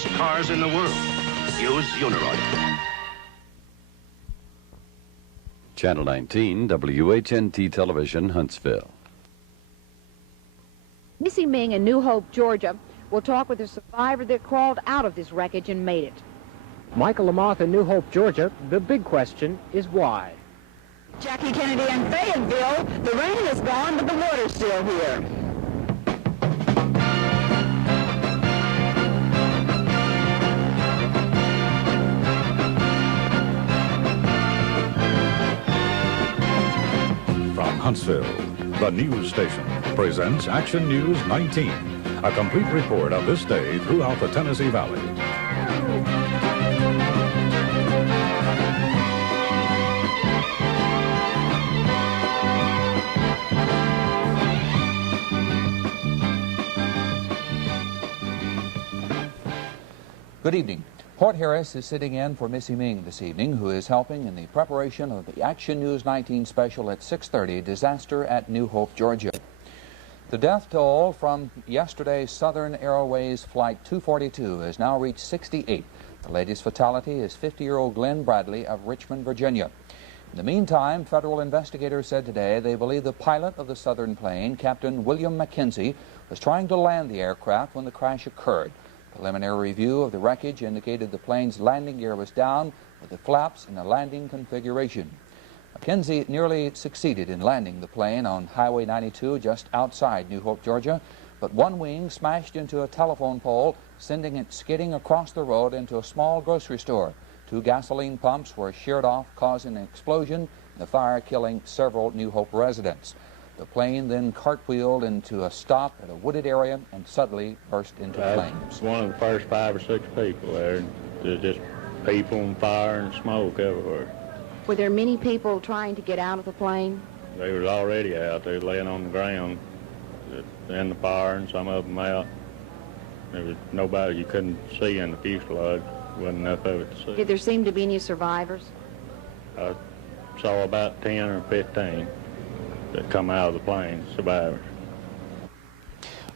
fastest cars in the world. Use Uniroyal. Channel 19, WHNT Television, Huntsville. Missy Ming in New Hope, Georgia, will talk with a survivor that crawled out of this wreckage and made it. Michael Lamoth in New Hope, Georgia. The big question is why. Jackie Kennedy in Fayetteville, the rain is gone, but the water's still here. From Huntsville, the news station presents Action News 19, a complete report of this day throughout the Tennessee Valley. Good evening. Port Harris is sitting in for Missy Ming this evening, who is helping in the preparation of the Action News 19 special at 6:30, Disaster at New Hope, Georgia. The death toll from yesterday's Southern Airways Flight 242 has now reached 68. The latest fatality is 50-year-old Glenn Bradley of Richmond, Virginia. In the meantime, federal investigators said today they believe the pilot of the Southern plane, Captain William McKenzie, was trying to land the aircraft when the crash occurred. Preliminary review of the wreckage indicated the plane's landing gear was down with the flaps in a landing configuration. McKenzie nearly succeeded in landing the plane on Highway 92 just outside New Hope, Georgia, but one wing smashed into a telephone pole, sending it skidding across the road into a small grocery store. Two gasoline pumps were sheared off, causing an explosion, the fire killing several New Hope residents. The plane then cartwheeled into a stop at a wooded area and suddenly burst into flames. One of the first 5 or 6 people there. There's just people and fire and smoke everywhere. Were there many people trying to get out of the plane? They was already out there laying on the ground in the fire, and some of them out. There was nobody you couldn't see in the fuselage. Wasn't enough of it to see. Did there seem to be any survivors? I saw about 10 or 15 that come out of the plane, survivors.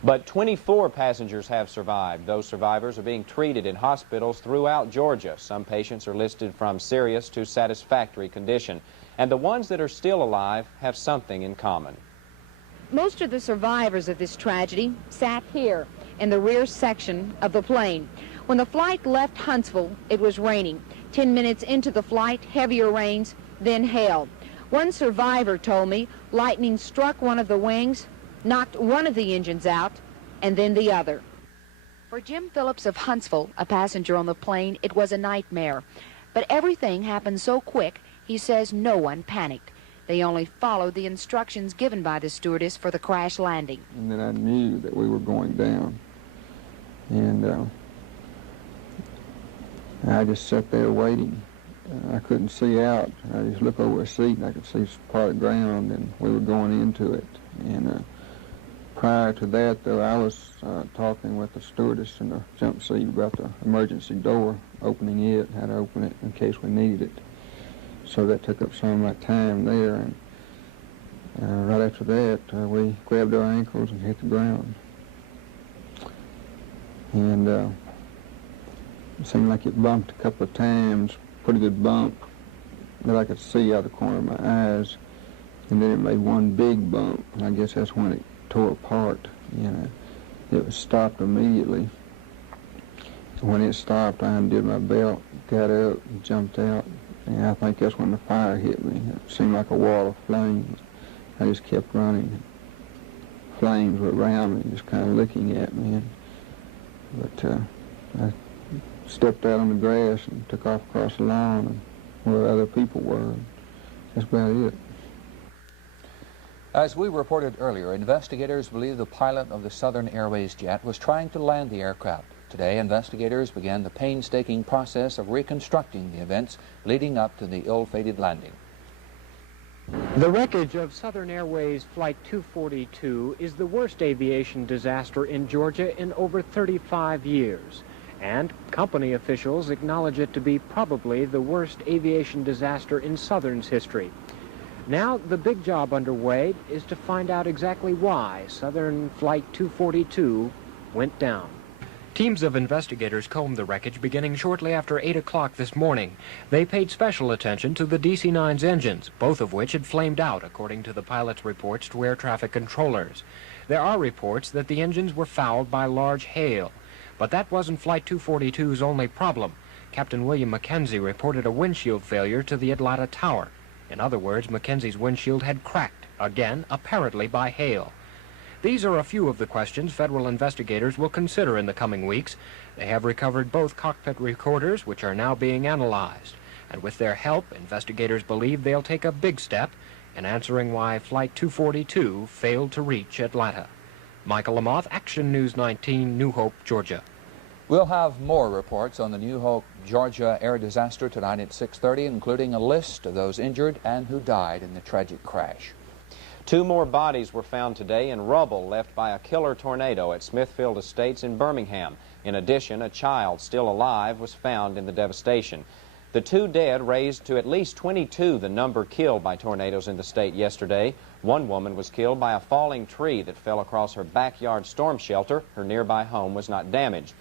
But 24 passengers have survived. Those survivors are being treated in hospitals throughout Georgia. Some patients are listed from serious to satisfactory condition. And the ones that are still alive have something in common. Most of the survivors of this tragedy sat here in the rear section of the plane. When the flight left Huntsville, it was raining. 10 minutes into the flight, heavier rains, then hail. One survivor told me lightning struck one of the wings, knocked one of the engines out, and then the other. For Jim Phillips of Huntsville, a passenger on the plane, it was a nightmare. But everything happened so quick, he says no one panicked. They only followed the instructions given by the stewardess for the crash landing. And then I knew that we were going down. And I just sat there waiting. I couldn't see out. I just looked over a seat and I could see part of the ground, and we were going into it. And prior to that, though, I was talking with the stewardess in the jump seat about the emergency door, opening it, how to open it in case we needed it. So that took up some of my time there. And right after that, we grabbed our ankles and hit the ground. And it seemed like it bumped a couple of times. Pretty good bump that I could see out of the corner of my eyes, and then it made one big bump, and I guess that's when it tore apart. You know, it was stopped immediately. When it stopped, I undid my belt, got up, and jumped out, and I think that's when the fire hit me. It seemed like a wall of flames. I just kept running. Flames were around me, just kind of looking at me. But I stepped out on the grass and took off across the lawn and where other people were. That's about it. As we reported earlier, investigators believe the pilot of the Southern Airways jet was trying to land the aircraft. Today, investigators began the painstaking process of reconstructing the events leading up to the ill-fated landing. The wreckage of Southern Airways Flight 242 is the worst aviation disaster in Georgia in over 35 years. And company officials acknowledge it to be probably the worst aviation disaster in Southern's history. Now, the big job underway is to find out exactly why Southern Flight 242 went down. Teams of investigators combed the wreckage beginning shortly after 8 o'clock this morning. They paid special attention to the DC-9's engines, both of which had flamed out, according to the pilot's reports to air traffic controllers. There are reports that the engines were fouled by large hail, but that wasn't Flight 242's only problem. Captain William Mackenzie reported a windshield failure to the Atlanta Tower. In other words, Mackenzie's windshield had cracked, again, apparently by hail. These are a few of the questions federal investigators will consider in the coming weeks. They have recovered both cockpit recorders, which are now being analyzed. And with their help, investigators believe they'll take a big step in answering why Flight 242 failed to reach Atlanta. Michael Lamoth, Action News 19, New Hope, Georgia. We'll have more reports on the New Hope, Georgia air disaster tonight at 6:30, including a list of those injured and who died in the tragic crash. 2 more bodies were found today in rubble left by a killer tornado at Smithfield Estates in Birmingham. In addition, a child still alive was found in the devastation. The 2 dead raised to at least 22 the number killed by tornadoes in the state yesterday. One woman was killed by a falling tree that fell across her backyard storm shelter. Her nearby home was not damaged.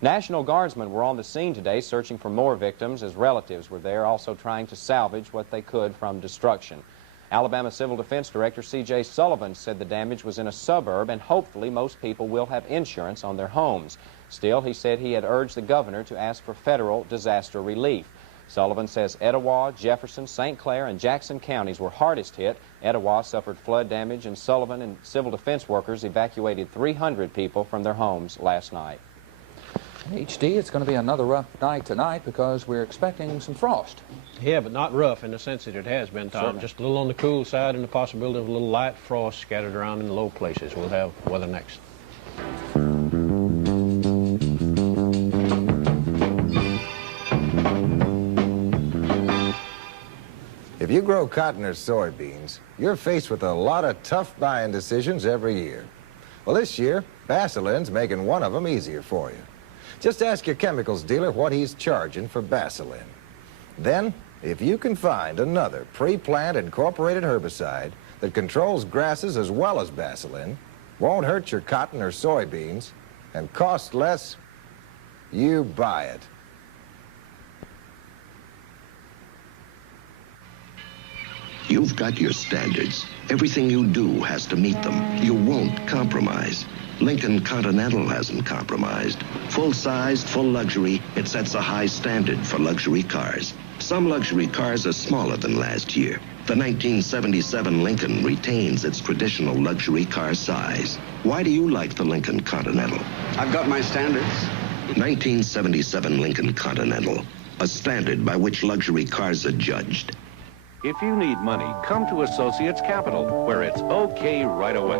National Guardsmen were on the scene today searching for more victims, as relatives were there also trying to salvage what they could from destruction. Alabama Civil Defense Director C.J. Sullivan said the damage was in a suburb and hopefully most people will have insurance on their homes. Still, he said he had urged the governor to ask for federal disaster relief. Sullivan says Etowah, Jefferson, St. Clair, and Jackson counties were hardest hit. Etowah suffered flood damage, and Sullivan and civil defense workers evacuated 300 people from their homes last night. HD, it's going to be another rough night tonight because we're expecting some frost. Yeah, but not rough in the sense that it has been, Tom. Certainly. Just a little on the cool side and the possibility of a little light frost scattered around in the low places. We'll have weather next. If you grow cotton or soybeans, you're faced with a lot of tough buying decisions every year. Well, this year, Basiline's making one of them easier for you. Just ask your chemicals dealer what he's charging for Basilin. Then, if you can find another pre-plant incorporated herbicide that controls grasses as well as Basilin, won't hurt your cotton or soybeans, and costs less, you buy it. You've got your standards. Everything you do has to meet them. You won't compromise. Lincoln Continental hasn't compromised. Full-sized, full luxury, it sets a high standard for luxury cars. Some luxury cars are smaller than last year. The 1977 Lincoln retains its traditional luxury car size. Why do you like the Lincoln Continental? I've got my standards. 1977 Lincoln Continental, a standard by which luxury cars are judged. If you need money, come to Associates Capital, where it's okay right away.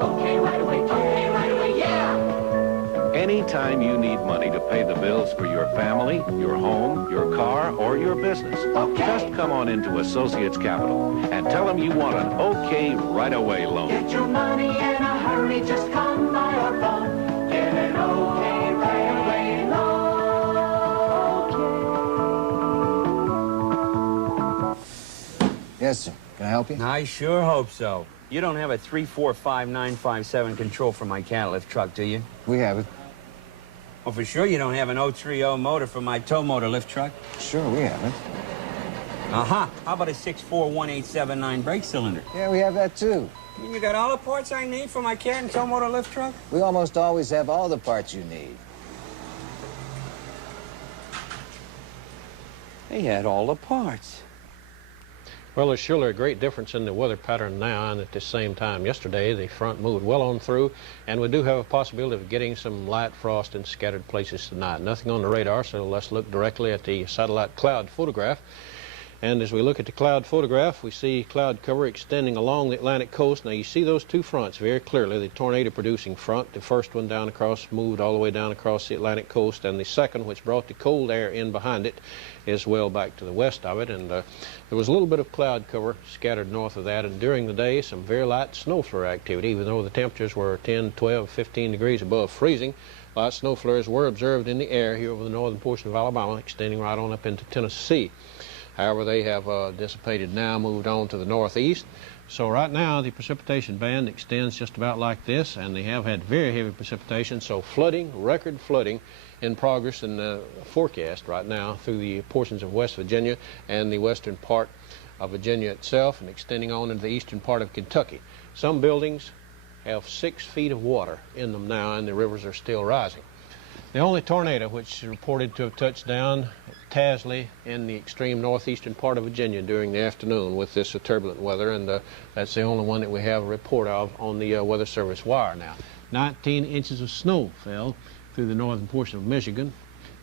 Okay right away, yeah! Anytime you need money to pay the bills for your family, your home, your car, or your business, just come on into Associates Capital and tell them you want an okay right away loan. Get your money in a hurry, just come by our phone. Get an okay right away loan. Yes, sir. Can I help you? I sure hope so. You don't have a 345-957 control for my cat-lift truck, do you? We have it. Well, for sure you don't have an 030 motor for my tow motor lift truck? Sure, we have it. Uh-huh. How about a 641879 brake cylinder? Yeah, we have that, too. You got all the parts I need for my cat and tow motor lift truck? We almost always have all the parts you need. They had all the parts. Well, there's surely a great difference in the weather pattern now, and at the same time yesterday the front moved well on through, and we do have a possibility of getting some light frost in scattered places tonight. Nothing on the radar, so let's look directly at the satellite cloud photograph. And as we look at the cloud photograph, we see cloud cover extending along the Atlantic coast. Now you see those two fronts very clearly. The tornado producing front, the first one down across, moved all the way down across the Atlantic coast, and the second, which brought the cold air in behind it, is well back to the west of it. And there was a little bit of cloud cover scattered north of that, and during the day some very light snow flurry activity. Even though the temperatures were 10, 12, 15 degrees above freezing, light snow flurries were observed in the air here over the northern portion of Alabama, extending right on up into Tennessee. However, they have dissipated now, moved on to the northeast. So right now the precipitation band extends just about like this, and they have had very heavy precipitation, so flooding, record flooding in progress in the forecast right now through the portions of West Virginia and the western part of Virginia itself and extending on into the eastern part of Kentucky. Some buildings have 6 feet of water in them now, and the rivers are still rising. The only tornado which is reported to have touched down at Tasley in the extreme northeastern part of Virginia during the afternoon with this turbulent weather, and that's the only one that we have a report of on the Weather Service wire now. 19 inches of snow fell through the northern portion of Michigan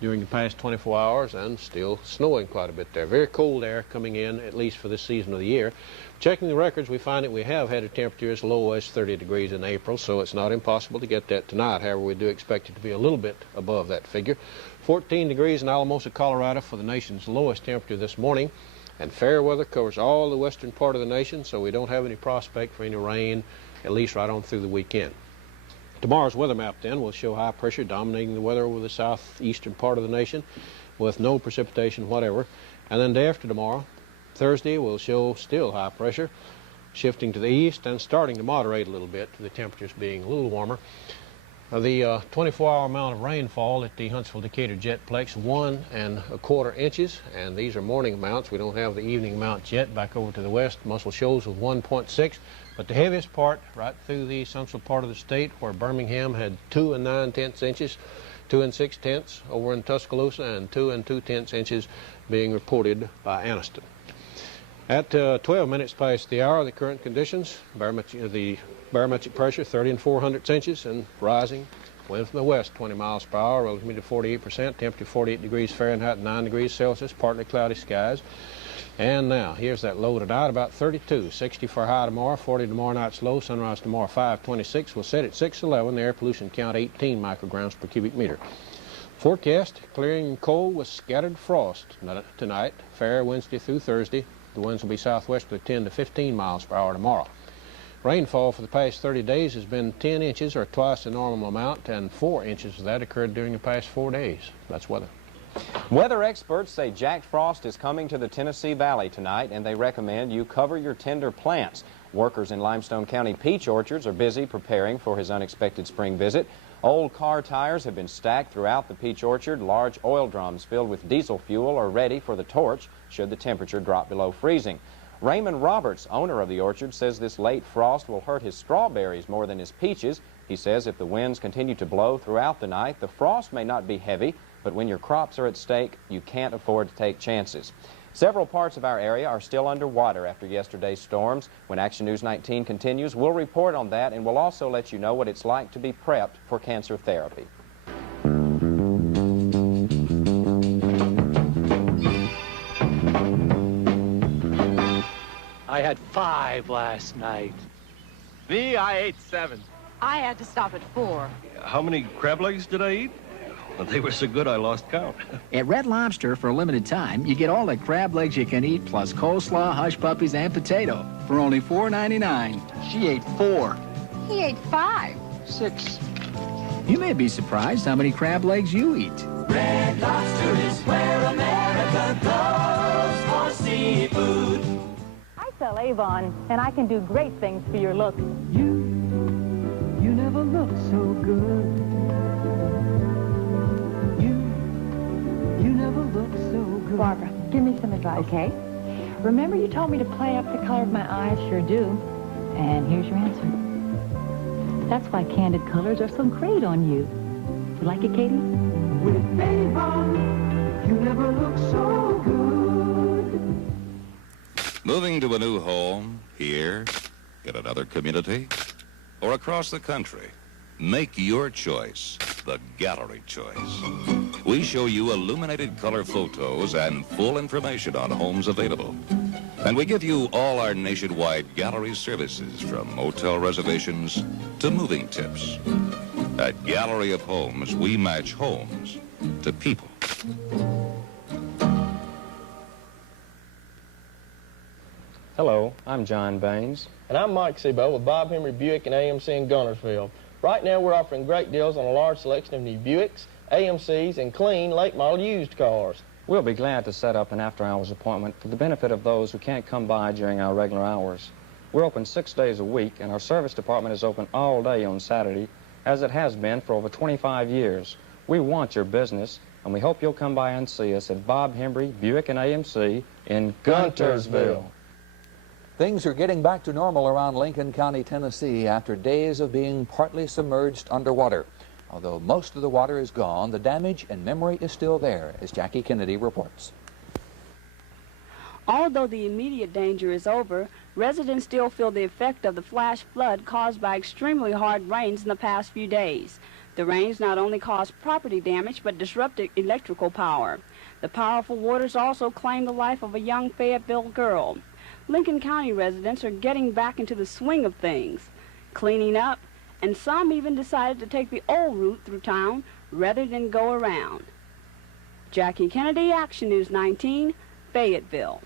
during the past 24 hours, and still snowing quite a bit there. Very cold air coming in, at least for this season of the year. Checking the records, we find that we have had a temperature as low as 30 degrees in April, so it's not impossible to get that tonight. However, we do expect it to be a little bit above that figure. 14 degrees in Alamosa, Colorado for the nation's lowest temperature this morning, and fair weather covers all the western part of the nation, so we don't have any prospect for any rain, at least right on through the weekend. Tomorrow's weather map then will show high pressure dominating the weather over the southeastern part of the nation with no precipitation whatever. And then day after tomorrow, Thursday, will show still high pressure, shifting to the east and starting to moderate a little bit, the temperatures being a little warmer. The 24-hour amount of rainfall at the Huntsville-Decatur Jetplex, 1 1/4 inches, and these are morning amounts. We don't have the evening amounts yet. Back over to the west, Muscle shows with 1.6, but the heaviest part right through the central part of the state, where Birmingham had 2 9/10 inches, 2 6/10 over in Tuscaloosa, and 2 2/10 inches being reported by Anniston. At 12 minutes past the hour, the current conditions, the barometric pressure 30 400 inches and rising. Wind from the west 20 miles per hour, relative humidity 48%, temperature 48 degrees Fahrenheit, 9 degrees Celsius, partly cloudy skies. And now, here's that low tonight, about 32, 60 for high tomorrow, 40 tomorrow night's low, sunrise tomorrow 526. We'll set at 611, the air pollution count 18 micrograms per cubic meter. Forecast, clearing and cold with scattered frost tonight, fair Wednesday through Thursday. The winds will be southwesterly 10 to 15 miles per hour tomorrow. Rainfall for the past 30 days has been 10 inches, or twice the normal amount, and 4 inches of that occurred during the past 4 days. That's weather. Weather experts say Jack Frost is coming to the Tennessee Valley tonight, and they recommend you cover your tender plants. Workers in Limestone County peach orchards are busy preparing for his unexpected spring visit. Old car tires have been stacked throughout the peach orchard. Large oil drums filled with diesel fuel are ready for the torch should the temperature drop below freezing. Raymond Roberts, owner of the orchard, says this late frost will hurt his strawberries more than his peaches. He says if the winds continue to blow throughout the night, the frost may not be heavy, but when your crops are at stake, you can't afford to take chances. Several parts of our area are still underwater after yesterday's storms. When Action News 19 continues, we'll report on that, and we'll also let you know what it's like to be prepped for cancer therapy. I had 5 last night. Me, I ate 7. I had to stop at 4. How many crab legs did I eat? Well, they were so good I lost count. At Red Lobster, for a limited time, you get all the crab legs you can eat, plus coleslaw, hush puppies, and potato for only $4.99. She ate 4. He ate 5. 6. You may be surprised how many crab legs you eat. Red Lobster is where America goes for seafood. I sell Avon, and I can do great things for your looks. You never look so good. You never look so good. Barbara, give me some advice. Okay. Remember you told me to play up the color of my eyes? Sure do. And here's your answer. That's why candid colors are so great on you. You like it, Katie? With Avon, you never look so good. Moving to a new home, here, in another community, or across the country, make your choice the gallery choice. We show you illuminated color photos and full information on homes available. And we give you all our nationwide gallery services, from motel reservations to moving tips. At Gallery of Homes, we match homes to people. Hello, I'm John Baines. And I'm Mike Sebo with Bob Henry Buick and AMC in Gunnersville. Right now we're offering great deals on a large selection of new Buicks, AMCs, and clean late model used cars. We'll be glad to set up an after-hours appointment for the benefit of those who can't come by during our regular hours. We're open 6 days a week, and our service department is open all day on Saturday, as it has been for over 25 years. We want your business, and we hope you'll come by and see us at Bob Hembry, Buick and AMC in Guntersville. Things are getting back to normal around Lincoln County, Tennessee, after days of being partly submerged underwater. Although most of the water is gone, the damage and memory is still there, as Jackie Kennedy reports. Although the immediate danger is over, residents still feel the effect of the flash flood caused by extremely hard rains in the past few days. The rains not only caused property damage, but disrupted electrical power. The powerful waters also claimed the life of a young Fayetteville girl. Lincoln County residents are getting back into the swing of things, cleaning up, and some even decided to take the old route through town rather than go around. Jackie Kennedy, Action News 19, Fayetteville.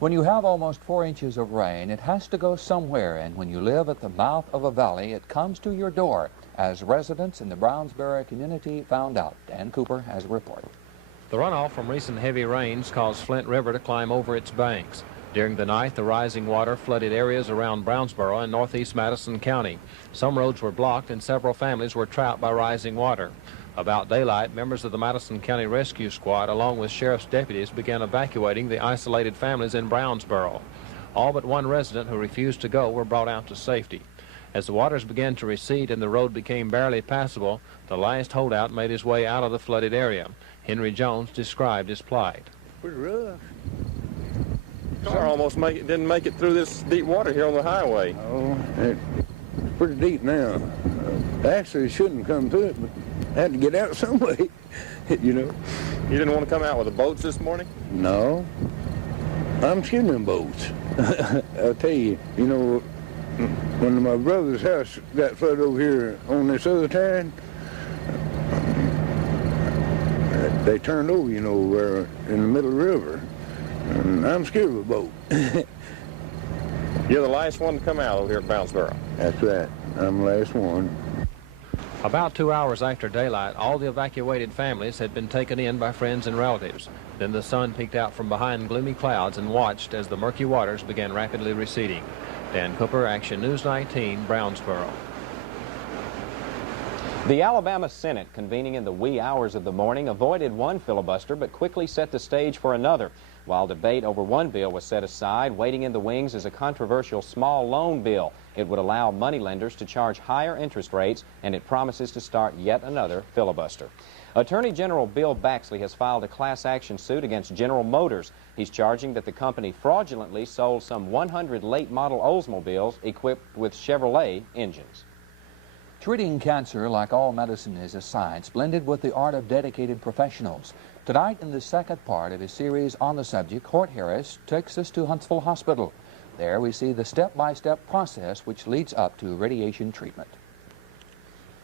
When you have almost 4 inches of rain, it has to go somewhere, and when you live at the mouth of a valley, it comes to your door, as residents in the Brownsboro community found out. Dan Cooper has a report. The runoff from recent heavy rains caused Flint River to climb over its banks. During the night, the rising water flooded areas around Brownsboro and northeast Madison County. Some roads were blocked and several families were trapped by rising water. About daylight, members of the Madison County Rescue Squad, along with sheriff's deputies, began evacuating the isolated families in Brownsboro. All but one resident who refused to go were brought out to safety. As the waters began to recede and the road became barely passable, the last holdout made his way out of the flooded area. Henry Jones described his plight. Pretty rough. Car almost didn't make it through this deep water here on the highway. Oh, it's pretty deep now. Actually, it shouldn't come through it, but I had to get out some way, you know. You didn't want to come out with the boats this morning? No. I'm scared of them boats. I'll tell you, you know, when my brother's house got flooded over here on this other side, they turned over, you know, in the middle of the river. And I'm scared of a boat. You're the last one to come out over here at Brownsboro. That's right. I'm the last one. About 2 hours after daylight, all the evacuated families had been taken in by friends and relatives. Then the sun peeked out from behind gloomy clouds and watched as the murky waters began rapidly receding. Dan Cooper, Action News 19, Brownsboro. The Alabama Senate, convening in the wee hours of the morning, avoided one filibuster but quickly set the stage for another. While debate over one bill was set aside, waiting in the wings is a controversial small loan bill. It would allow moneylenders to charge higher interest rates, and it promises to start yet another filibuster. Attorney General Bill Baxley has filed a class action suit against General Motors. He's charging that the company fraudulently sold some 100 late model Oldsmobiles equipped with Chevrolet engines. Treating cancer, like all medicine, is a science blended with the art of dedicated professionals. Tonight, in the second part of his series on the subject, Hort Harris takes us to Huntsville Hospital. There we see the step-by-step process which leads up to radiation treatment.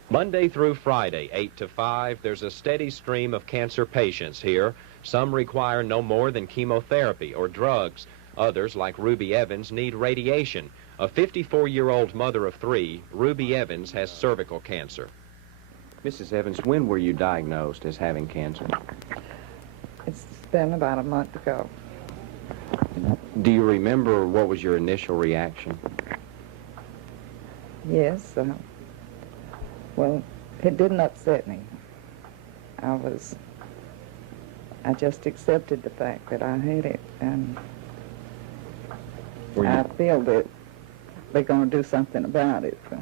Monday through Friday, 8 to 5, there's a steady stream of cancer patients here. Some require no more than chemotherapy or drugs. Others, like Ruby Evans, need radiation. A 54-year-old mother of 3, Ruby Evans has cervical cancer. Mrs. Evans, when were you diagnosed as having cancer? It's been about a month ago. Do you remember what was your initial reaction? Yes. Well, it didn't upset me. I just accepted the fact that I had it, and I feel that they're going to do something about it. So.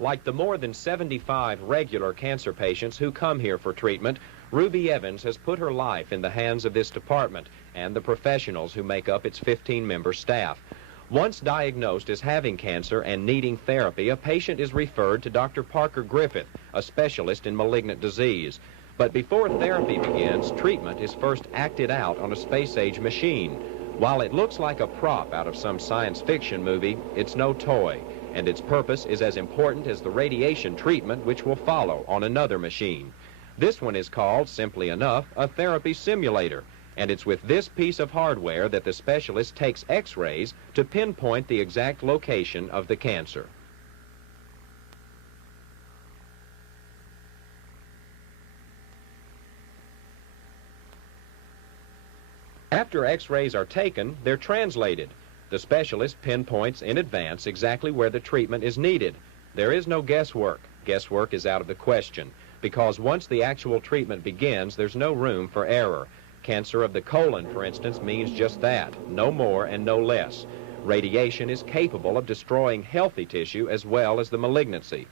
Like the more than 75 regular cancer patients who come here for treatment, Ruby Evans has put her life in the hands of this department and the professionals who make up its 15-member staff. Once diagnosed as having cancer and needing therapy, a patient is referred to Dr. Parker Griffith, a specialist in malignant disease. But before therapy begins, treatment is first acted out on a space-age machine. While it looks like a prop out of some science fiction movie, it's no toy, and its purpose is as important as the radiation treatment which will follow on another machine. This one is called, simply enough, a therapy simulator, and it's with this piece of hardware that the specialist takes X-rays to pinpoint the exact location of the cancer. After X-rays are taken, they're translated. The specialist pinpoints in advance exactly where the treatment is needed. There is no guesswork. Guesswork is out of the question, because once the actual treatment begins, there's no room for error. Cancer of the colon, for instance, means just that, no more and no less. Radiation is capable of destroying healthy tissue as well as the malignancy.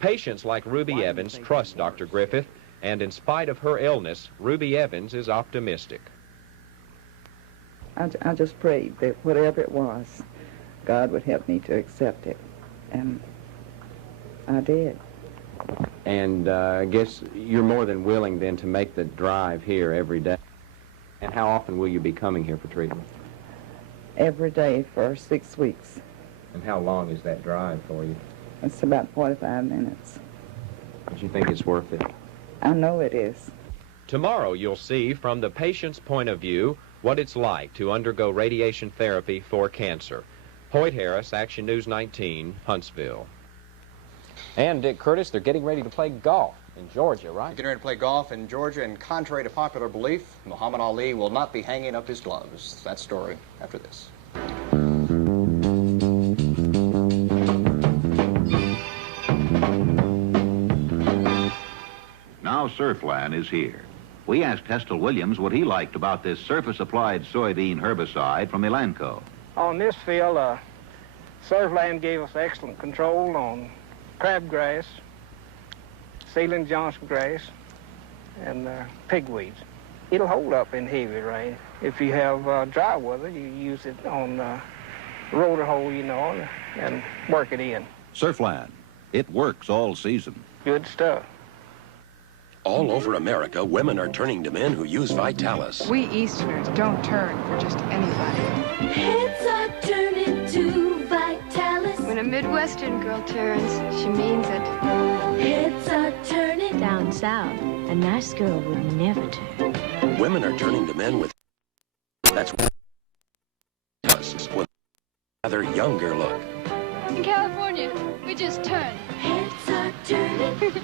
Patients like Ruby Evans trust Dr. Griffith, and in spite of her illness, Ruby Evans is optimistic. I just prayed that whatever it was, God would help me to accept it, and I did. And I guess you're more than willing then to make the drive here every day. And how often will you be coming here for treatment? Every day for 6 weeks. And how long is that drive for you? It's about 45 minutes. But you think it's worth it? I know it is. Tomorrow you'll see from the patient's point of view what it's like to undergo radiation therapy for cancer. Hoyt Harris, Action News 19, Huntsville. And Dick Curtis, they're getting ready to play golf in Georgia, right? Getting ready to play golf in Georgia, and contrary to popular belief, Muhammad Ali will not be hanging up his gloves. That story after this. Now Surfland is here. We asked Hestel Williams what he liked about this surface-applied soybean herbicide from Elanco. On this field, Surfland gave us excellent control on crabgrass, Sealand Johnson grass, and pigweeds. It'll hold up in heavy rain. If you have dry weather, you use it on rotor hole, you know, and work it in. Surfland. It works all season. Good stuff. All over America, women are turning to men who use Vitalis. We Easterners don't turn for just anybody. Heads are turning to Vitalis. When a Midwestern girl turns, she means it. Heads are turning. Down south, a nice girl would never turn. Women are turning to men with... That's with another younger look. In California, we just turn. Heads are turning.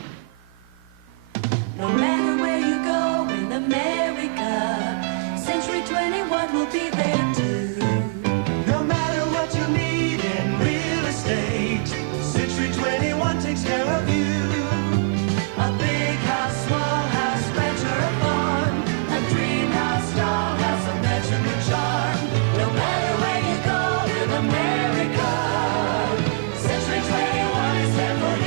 No matter where you go in America, Century 21 will be there too. No matter what you need in real estate, Century 21 takes care of you. A big house, small house, ranch or a farm, a dream house, doll house, a mansion with charm. No matter where you go in America, Century 21 is there for you.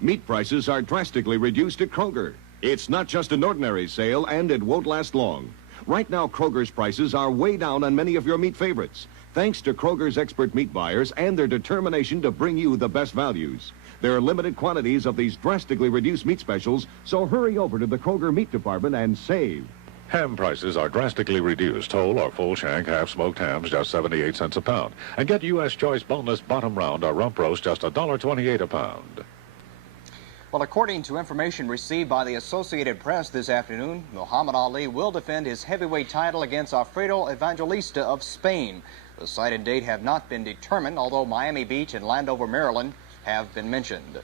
Meat prices are drastically reduced at Kroger. It's not just an ordinary sale, and it won't last long. Right now, Kroger's prices are way down on many of your meat favorites, thanks to Kroger's expert meat buyers and their determination to bring you the best values. There are limited quantities of these drastically reduced meat specials, so hurry over to the Kroger meat department and save. Ham prices are drastically reduced. Whole or full shank, half-smoked hams, just 78 cents a pound. And get U.S. Choice Boneless Bottom Round or Rump Roast, just $1.28 a pound. Well, according to information received by the Associated Press this afternoon, Muhammad Ali will defend his heavyweight title against Alfredo Evangelista of Spain. The site and date have not been determined, although Miami Beach and Landover, Maryland have been mentioned.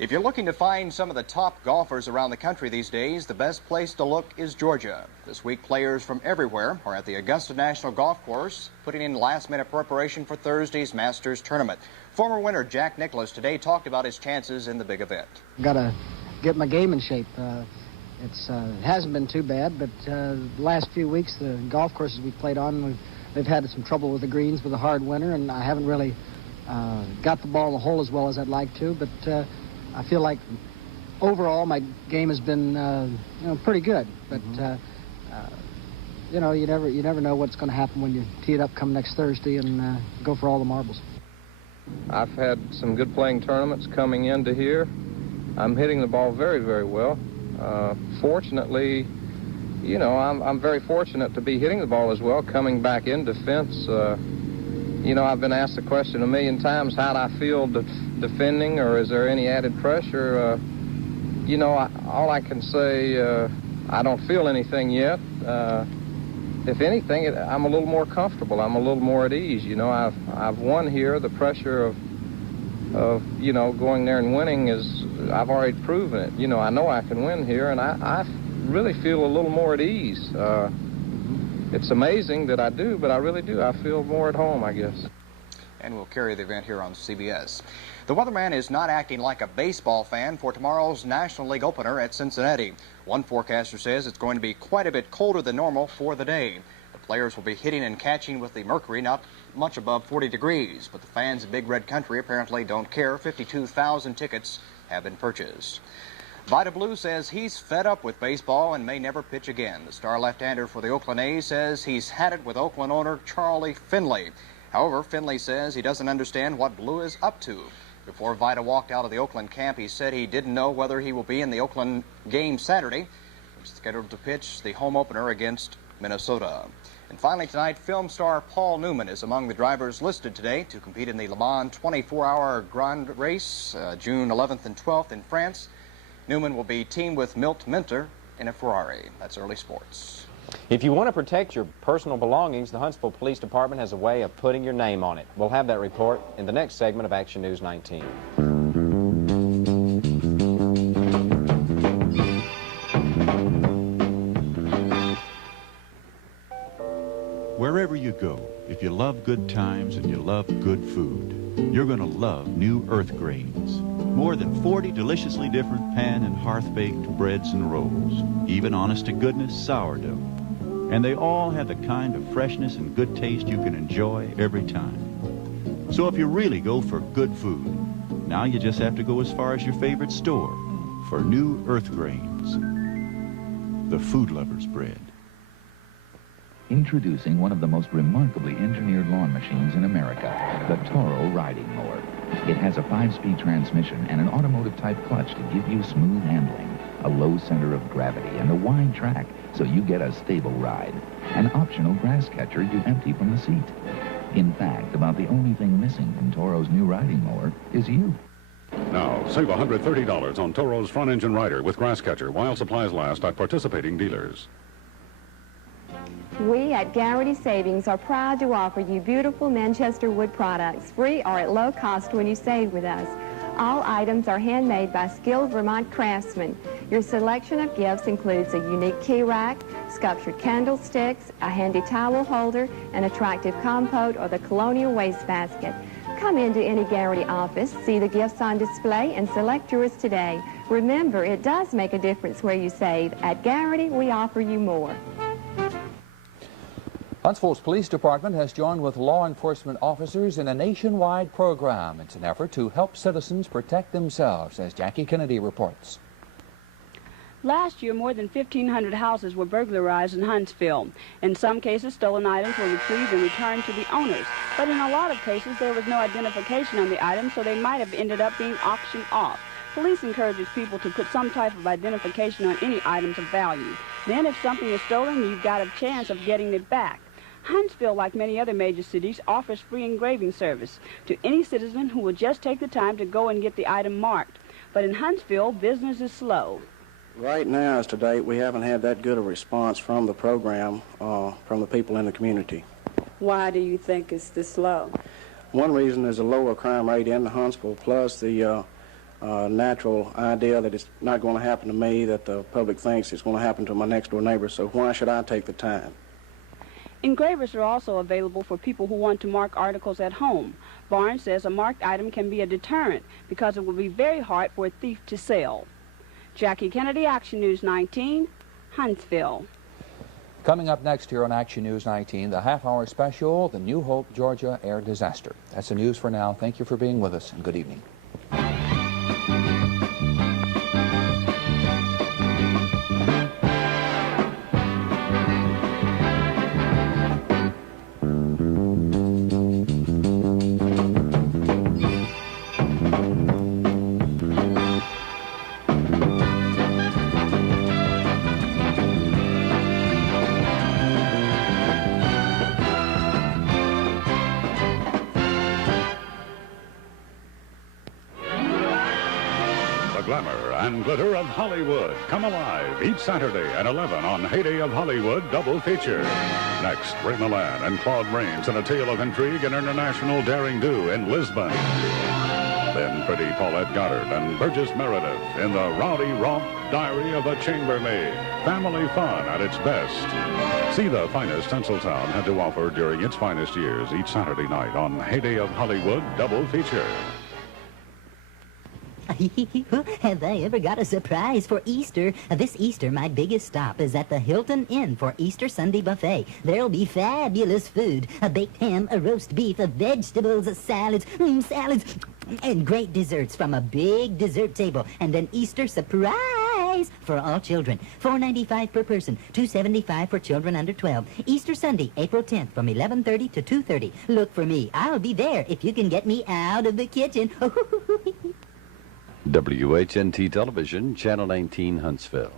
If you're looking to find some of the top golfers around the country these days, the best place to look is Georgia. This week, players from everywhere are at the Augusta National Golf Course, putting in last-minute preparation for Thursday's Masters tournament. Former winner Jack Nicklaus today talked about his chances in the big event. Got to get my game in shape. It hasn't been too bad, but the last few weeks, the golf courses we played on, they've had some trouble with the greens with a hard winter, and I haven't really got the ball in the hole as well as I'd like to, but I feel like overall my game has been pretty good. But you never know what's going to happen when you tee it up come next Thursday and go for all the marbles. I've had some good playing tournaments coming into here. I'm hitting the ball very, very well. Fortunately, I'm very fortunate to be hitting the ball as well, coming back in defense. I've been asked the question a million times, how do I feel defending, or is there any added pressure? All I can say, I don't feel anything yet. If anything, I'm a little more comfortable. I'm a little more at ease. I've won here. The pressure of going there and winning is, I've already proven it. I know I can win here, and I really feel a little more at ease. it's amazing that I do, but I really do. I feel more at home, I guess. And we'll carry the event here on CBS. The weatherman is not acting like a baseball fan for tomorrow's National League opener at Cincinnati. One forecaster says it's going to be quite a bit colder than normal for the day. The players will be hitting and catching with the mercury not much above 40 degrees, but the fans of Big Red Country apparently don't care. 52,000 tickets have been purchased. Vida Blue says he's fed up with baseball and may never pitch again. The star left-hander for the Oakland A's says he's had it with Oakland owner Charlie Finley. However, Finley says he doesn't understand what Blue is up to. Before Vida walked out of the Oakland camp, he said he didn't know whether he will be in the Oakland game Saturday. He's scheduled to pitch the home opener against Minnesota. And finally tonight, film star Paul Newman is among the drivers listed today to compete in the Le Mans 24-hour Grand Race, June 11th and 12th in France. Newman will be teamed with Milt Minter in a Ferrari. That's early sports. If you want to protect your personal belongings, the Huntsville Police Department has a way of putting your name on it. We'll have that report in the next segment of Action News 19. Wherever you go, if you love good times and you love good food, you're going to love new Earth Grains. More than 40 deliciously different pan and hearth-baked breads and rolls, even honest-to-goodness sourdough. And they all have the kind of freshness and good taste you can enjoy every time. So if you really go for good food, now you just have to go as far as your favorite store for new Earth Grains, the food lover's bread. Introducing one of the most remarkably engineered lawn machines in America, the Toro Riding Mower. It has a 5-speed transmission and an automotive-type clutch to give you smooth handling, a low center of gravity, and a wide track so you get a stable ride. An optional grass catcher you empty from the seat. In fact, about the only thing missing from Toro's new riding mower is you. Now, save $130 on Toro's front-engine rider with grass catcher while supplies last at participating dealers. We at Garrity Savings are proud to offer you beautiful Manchester wood products, free or at low cost when you save with us. All items are handmade by skilled Vermont craftsmen. Your selection of gifts includes a unique key rack, sculptured candlesticks, a handy towel holder, an attractive compote, or the colonial wastebasket. Come into any Garrity office, see the gifts on display, and select yours today. Remember, it does make a difference where you save. At Garrity, we offer you more. Huntsville's police department has joined with law enforcement officers in a nationwide program. It's an effort to help citizens protect themselves, as Jackie Kennedy reports. Last year, more than 1,500 houses were burglarized in Huntsville. In some cases, stolen items were retrieved and returned to the owners. But in a lot of cases, there was no identification on the items, so they might have ended up being auctioned off. Police encourages people to put some type of identification on any items of value. Then, if something is stolen, you've got a chance of getting it back. Huntsville, like many other major cities, offers free engraving service to any citizen who will just take the time to go and get the item marked. But in Huntsville, business is slow. Right now, as to date, we haven't had that good a response from the program, from the people in the community. Why do you think it's this slow? One reason is a lower crime rate in Huntsville, plus the natural idea that it's not going to happen to me, that the public thinks it's going to happen to my next-door neighbor, so why should I take the time? Engravers are also available for people who want to mark articles at home. Barnes says a marked item can be a deterrent because it will be very hard for a thief to sell. Jackie Kennedy, Action News 19, Huntsville. Coming up next here on Action News 19, the half-hour special, the New Hope, Georgia air disaster. That's the news for now. Thank you for being with us, and good evening. And glitter of Hollywood. Come alive each Saturday at 11 on Heyday of Hollywood double feature. Next, Ray Milland and Claude Rains in a tale of intrigue and international daring do in Lisbon. Then pretty Paulette Goddard and Burgess Meredith in the Rowdy Romp Diary of a Chambermaid. Family fun at its best. See the finest Tinseltown had to offer during its finest years each Saturday night on Heyday of Hollywood Double Feature. Have I ever got a surprise for Easter? This Easter, my biggest stop is at the Hilton Inn for Easter Sunday buffet. There'll be fabulous food, a baked ham, a roast beef, vegetables, salads, and great desserts from a big dessert table, and an Easter surprise for all children. $4.95 per person, $2.75 for children under 12. Easter Sunday, April 10th from 11:30 to 2:30. Look for me. I'll be there if you can get me out of the kitchen. WHNT Television, Channel 19, Huntsville.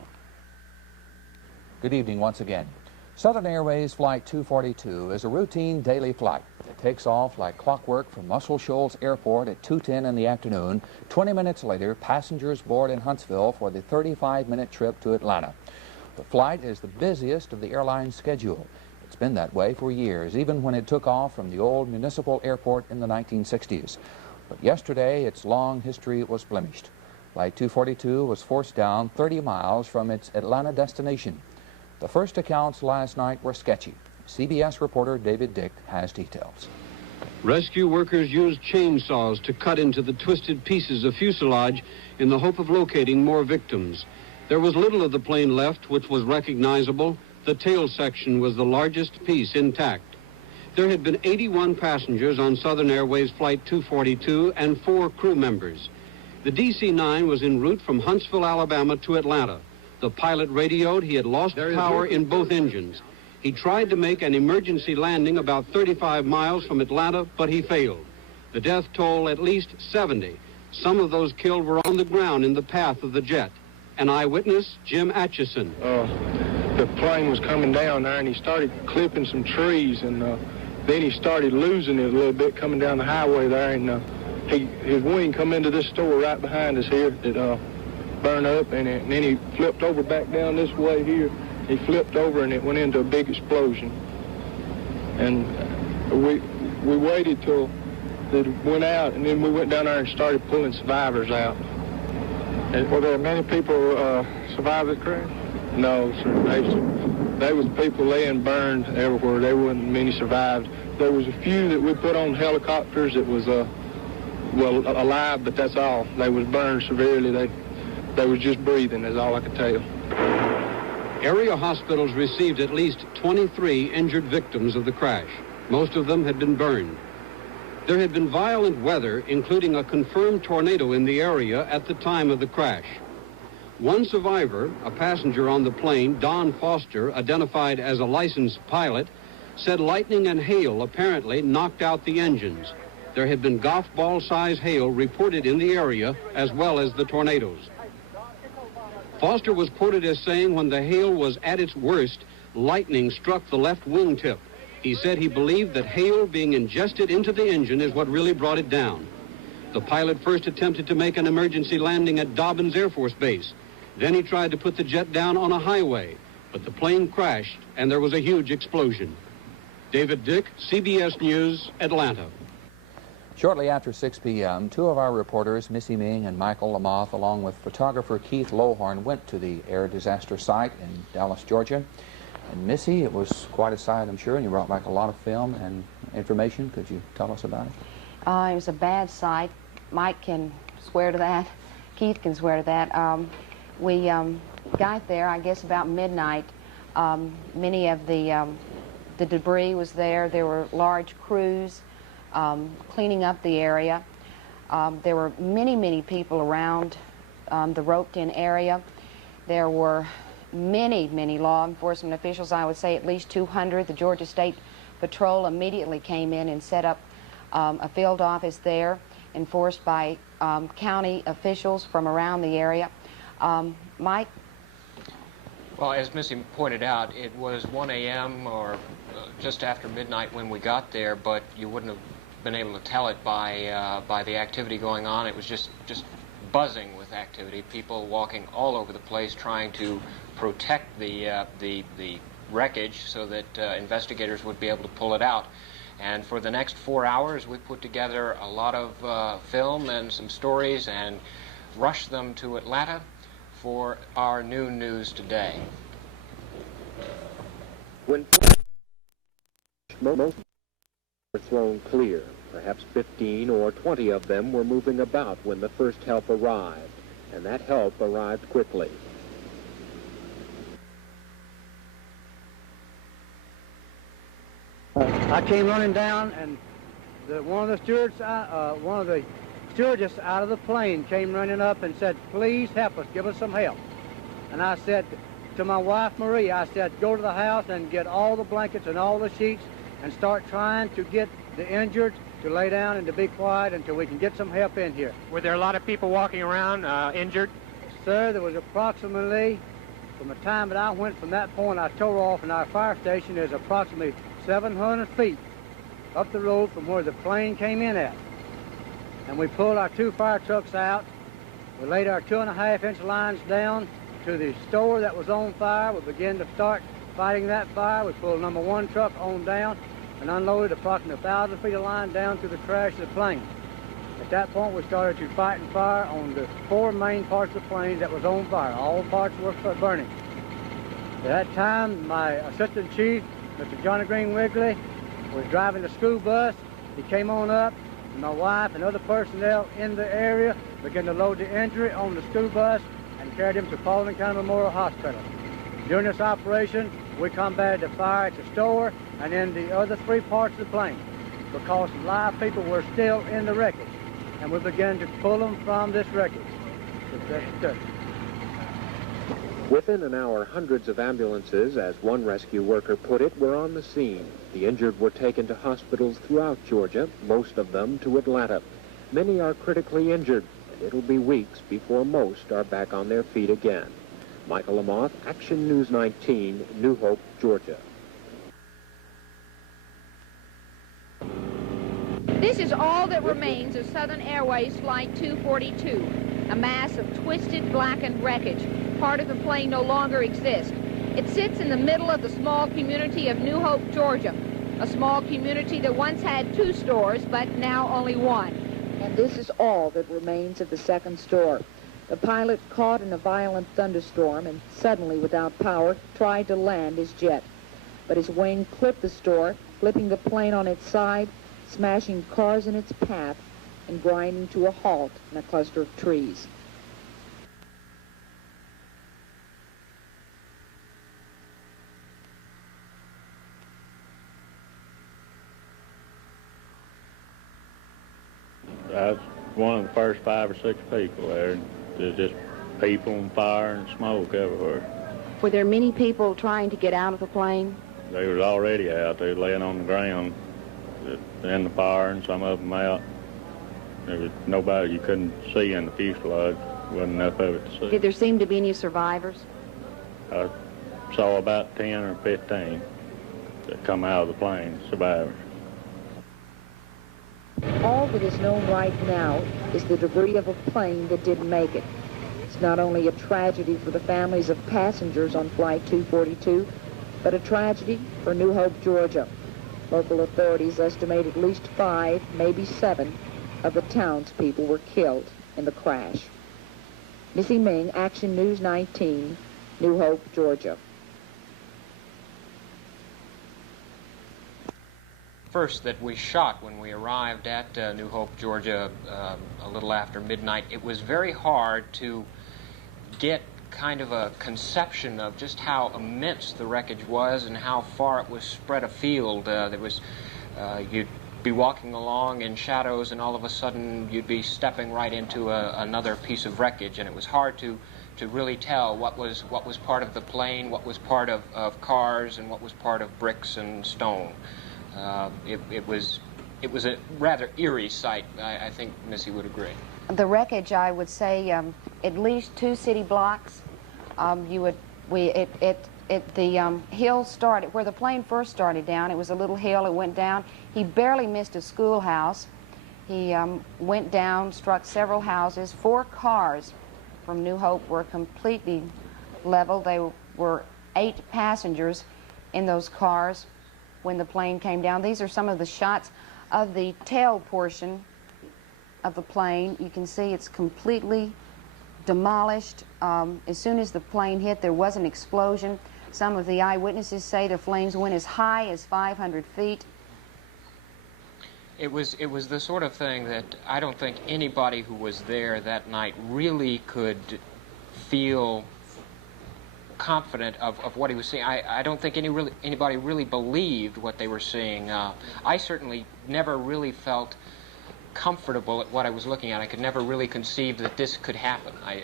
Good evening once again. Southern Airways Flight 242 is a routine daily flight. It takes off like clockwork from Muscle Shoals Airport at 2:10 in the afternoon. 20 minutes later, passengers board in Huntsville for the 35-minute trip to Atlanta. The flight is the busiest of the airline's schedule. It's been that way for years, even when it took off from the old municipal airport in the 1960s. But yesterday, its long history was blemished. Flight 242 was forced down 30 miles from its Atlanta destination. The first accounts last night were sketchy. CBS reporter David Dick has details. Rescue workers used chainsaws to cut into the twisted pieces of fuselage in the hope of locating more victims. There was little of the plane left which was recognizable. The tail section was the largest piece intact. There had been 81 passengers on Southern Airways Flight 242 and 4 crew members. The DC-9 was en route from Huntsville, Alabama to Atlanta. The pilot radioed he had lost power in both engines. He tried to make an emergency landing about 35 miles from Atlanta, but he failed. The death toll at least 70. Some of those killed were on the ground in the path of the jet. An eyewitness, Jim Atchison. The plane was coming down there, and he started clipping some trees, and then he started losing it a little bit coming down the highway there, and his wing come into this store right behind us here that burned up, and then he flipped over back down this way here. He flipped over, and it went into a big explosion. And we waited till it went out, and then we went down there and started pulling survivors out. And were there many people survived the crash? No, sir. There was people laying burned everywhere. There wasn't many survived. There was a few that we put on helicopters that was, well, alive, but that's all. They was burned severely. They was just breathing, is all I could tell you. Area hospitals received at least 23 injured victims of the crash. Most of them had been burned. There had been violent weather, including a confirmed tornado in the area at the time of the crash. One survivor, a passenger on the plane, Don Foster, identified as a licensed pilot, said lightning and hail apparently knocked out the engines. There had been golf ball-size hail reported in the area, as well as the tornadoes. Foster was quoted as saying when the hail was at its worst, lightning struck the left wingtip. He said he believed that hail being ingested into the engine is what really brought it down. The pilot first attempted to make an emergency landing at Dobbins Air Force Base. Then he tried to put the jet down on a highway, but the plane crashed and there was a huge explosion. David Dick, CBS News, Atlanta. Shortly after 6 p.m., two of our reporters, Missy Ming and Michael Lamoth, along with photographer Keith Lohorn, went to the air disaster site in Dallas, Georgia. And Missy, it was quite a sight, I'm sure, and you brought back a lot of film and information. Could you tell us about it? It was a bad sight. Mike can swear to that. Keith can swear to that. We got there, I guess, about midnight. Many of the debris was there. There were large crews cleaning up the area. There were many, many people around the roped-in area. There were many, many law enforcement officials, I would say at least 200. The Georgia State Patrol immediately came in and set up a field office there, enforced by county officials from around the area. Mike? Well, as Missy pointed out, it was 1 a.m. or just after midnight when we got there, but you wouldn't have been able to tell it by the activity going on. It was just buzzing with activity, people walking all over the place trying to protect the wreckage so that investigators would be able to pull it out. And for the next 4 hours, we put together a lot of film and some stories and rushed them to Atlanta for our noon news today. When most were thrown clear, perhaps 15 or 20 of them were moving about when the first help arrived, and that help arrived quickly. I came running down, and one of the stewardess out of the plane came running up and said, "Please help us, give us some help." And I said to my wife, Marie, I said, "Go to the house and get all the blankets and all the sheets and start trying to get the injured to lay down and to be quiet until we can get some help in here." Were there a lot of people walking around injured? Sir, there was approximately, from the time that I went from that point I tore off in our fire station, there's approximately 700 feet up the road from where the plane came in at. And we pulled our 2 fire trucks out. We laid our 2.5-inch lines down to the store that was on fire. We began to start fighting that fire. We pulled number 1 truck on down and unloaded approximately 1,000 feet of line down to the crash of the plane. At that point, we started to fight and fire on the 4 main parts of the plane that was on fire. All parts were burning. At that time, my assistant chief, Mr. Johnny Green Wigley, was driving the school bus. He came on up, and my wife and other personnel in the area began to load the injury on the school bus and carried him to Paulding County Memorial Hospital. During this operation, we combated the fire at the store and in the other 3 parts of the plane because live people were still in the wreckage, and we began to pull them from this wreckage. Within an hour, hundreds of ambulances, as one rescue worker put it, were on the scene. The injured were taken to hospitals throughout Georgia, most of them to Atlanta. Many are critically injured, and it'll be weeks before most are back on their feet again. Michael Lamoth, Action News 19, New Hope, Georgia. This is all that remains of Southern Airways Flight 242, a mass of twisted, blackened wreckage. Part of the plane no longer exists. It sits in the middle of the small community of New Hope, Georgia, a small community that once had 2 stores, but now only 1. And this is all that remains of the second store. The pilot, caught in a violent thunderstorm and suddenly without power, tried to land his jet. But his wing clipped the store, flipping the plane on its side, smashing cars in its path, and grinding to a halt in a cluster of trees. I was one of the first 5 or 6 people there. There's just people and fire and smoke everywhere. Were there many people trying to get out of the plane? They was already out. They were laying on the ground in the fire, and some of them out. There was nobody you couldn't see in the fuselage. Wasn't enough of it to see. Did there seem to be any survivors? I saw about 10 or 15 that come out of the plane, survivors. All that is known right now is the debris of a plane that didn't make it. It's not only a tragedy for the families of passengers on Flight 242, but a tragedy for New Hope, Georgia. Local authorities estimate at least 5, maybe 7, of the townspeople were killed in the crash. Missy Ming, Action News 19, New Hope, Georgia. First that we shot when we arrived at New Hope, Georgia, a little after midnight, it was very hard to get kind of a conception of just how immense the wreckage was and how far it was spread afield. You'd be walking along in shadows, and all of a sudden you'd be stepping right into another piece of wreckage, and it was hard to really tell what was part of the plane, what was part of cars, and what was part of bricks and stone. It was a rather eerie sight. I think Missy would agree. The wreckage, I would say, at least 2 city blocks. The hill started where the plane first started down. It was a little hill. It went down. He barely missed a schoolhouse. He went down, struck several houses. 4 cars from New Hope were completely leveled. There were 8 passengers in those cars. when the plane came down. These are some of the shots of the tail portion of the plane. You can see it's completely demolished. As soon as the plane hit, there was an explosion. Some of the eyewitnesses say the flames went as high as 500 feet. It was the sort of thing that I don't think anybody who was there that night really could feel confident of what he was seeing. I don't think anybody really believed what they were seeing. I certainly never really felt comfortable at what I was looking at. I could never really conceive that this could happen. I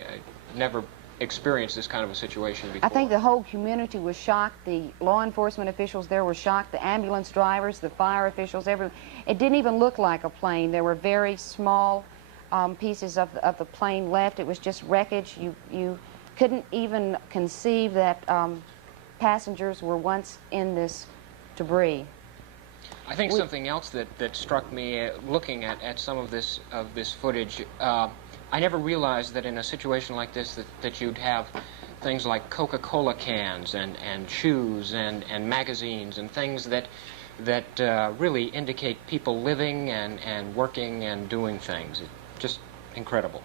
never experienced this kind of a situation before. I think the whole community was shocked. The law enforcement officials there were shocked. The ambulance drivers, the fire officials, everyone. It didn't even look like a plane. There were very small pieces of the plane left. It was just wreckage. You couldn't even conceive that passengers were once in this debris. I think something else that struck me looking at some of this footage, I never realized that in a situation like this that you'd have things like Coca-Cola cans and shoes and magazines and things that really indicate people living and working and doing things. It's just incredible.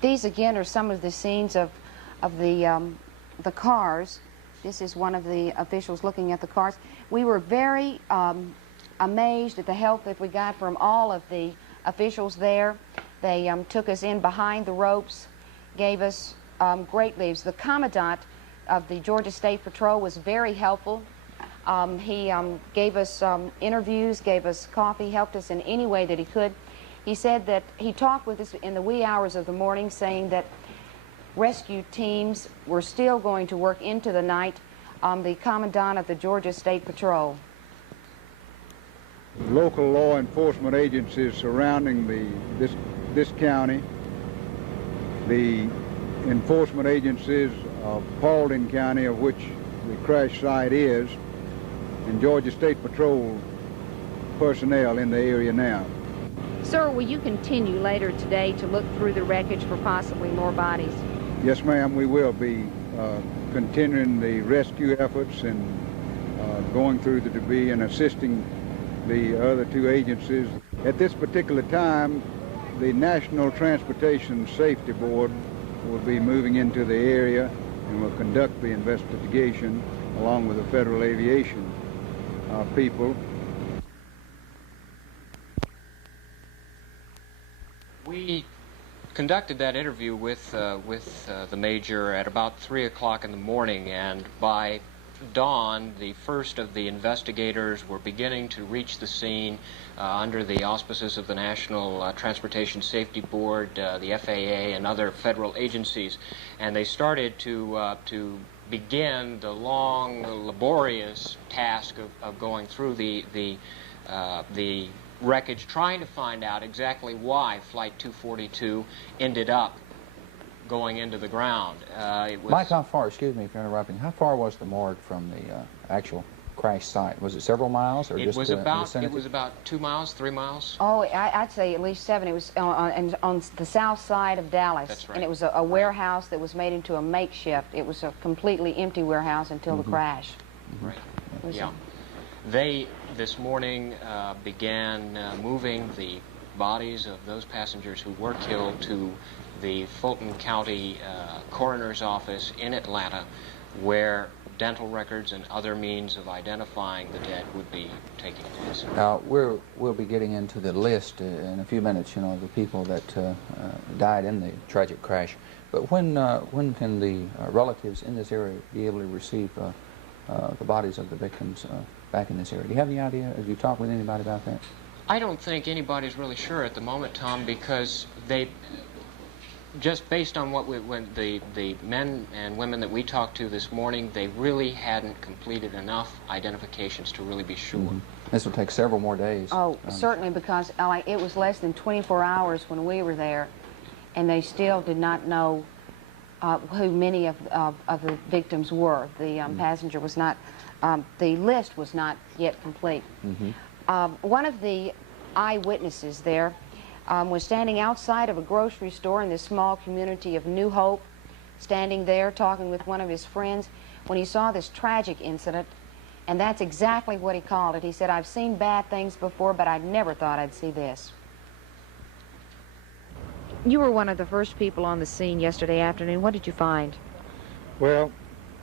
These again are some of the scenes of the cars. This is one of the officials looking at the cars. We were very amazed at the help that we got from all of the officials there. They took us in behind the ropes, gave us great leaves. The commandant of the Georgia State Patrol was very helpful. He gave us interviews, gave us coffee, helped us in any way that he could. He said that he talked with us in the wee hours of the morning, saying that rescue teams were still going to work into the night. The commandant of the Georgia State Patrol. Local law enforcement agencies surrounding this county, the enforcement agencies of Paulding County, of which the crash site is, and Georgia State Patrol personnel in the area now. Sir, will you continue later today to look through the wreckage for possibly more bodies? Yes, ma'am, we will be continuing the rescue efforts and going through the debris and assisting the other two agencies. At this particular time, the National Transportation Safety Board will be moving into the area and will conduct the investigation along with the Federal Aviation people. We conducted that interview with the major at about 3 o'clock in the morning, and by dawn, the first of the investigators were beginning to reach the scene under the auspices of the National Transportation Safety Board, the FAA, and other federal agencies, and they started to begin the long, laborious task of going through the wreckage, trying to find out exactly why Flight 242 ended up going into the ground. Mike, how far, excuse me for interrupting, how far was the morgue from the actual crash site? Was it several miles or just it was about 2 miles, 3 miles? Oh, I'd say at least 7. It was on the south side of Dallas. That's right. And it was a warehouse that was made into a makeshift. It was a completely empty warehouse until the crash. Right. Yeah. They, this morning, began moving the bodies of those passengers who were killed to the Fulton County Coroner's Office in Atlanta, where dental records and other means of identifying the dead would be taking place. Now, we'll be getting into the list in a few minutes, you know, the people that died in the tragic crash. But when can the relatives in this area be able to receive the bodies of the victims back in this area? Do you have any idea? Have you talked with anybody about that? I don't think anybody's really sure at the moment, Tom, because they, just based on what when the men and women that we talked to this morning, they really hadn't completed enough identifications to really be sure. This will take several more days. Oh, certainly, because it was less than 24 hours when we were there, and they still did not know who many of the victims were. The passenger was not, the list was not yet complete. One of the eyewitnesses there was standing outside of a grocery store in this small community of New Hope, standing there talking with one of his friends when he saw this tragic incident, and that's exactly what he called it. He said, "I've seen bad things before, but I never thought I'd see this." You were one of the first people on the scene yesterday afternoon. What did you find? Well,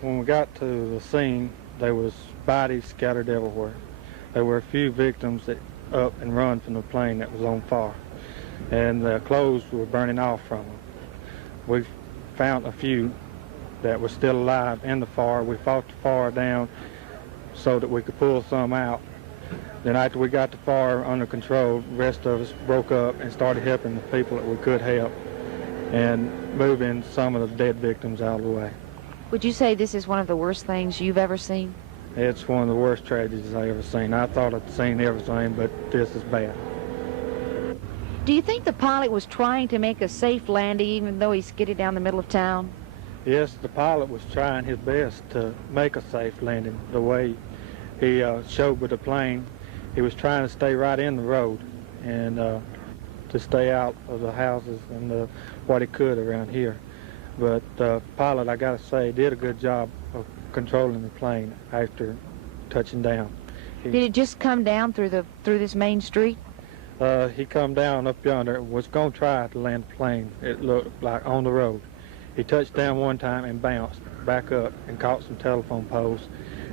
when we got to the scene, there was bodies scattered everywhere. There were a few victims that up and run from the plane that was on fire, and their clothes were burning off from them. We found a few that were still alive in the fire. We fought the fire down so that we could pull some out. Then after we got the fire under control, the rest of us broke up and started helping the people that we could help and moving some of the dead victims out of the way. Would you say this is one of the worst things you've ever seen? It's one of the worst tragedies I've ever seen. I thought I'd seen everything, but this is bad. Do you think the pilot was trying to make a safe landing even though he skidded down the middle of town? Yes, the pilot was trying his best to make a safe landing. The way he showed with the plane, he was trying to stay right in the road and to stay out of the houses and what he could around here. But the pilot, I got to say, did a good job of controlling the plane after touching down. Did it just come down through this main street? He come down up yonder, was going to try to land the plane, it looked like, on the road. He touched down one time and bounced back up and caught some telephone poles.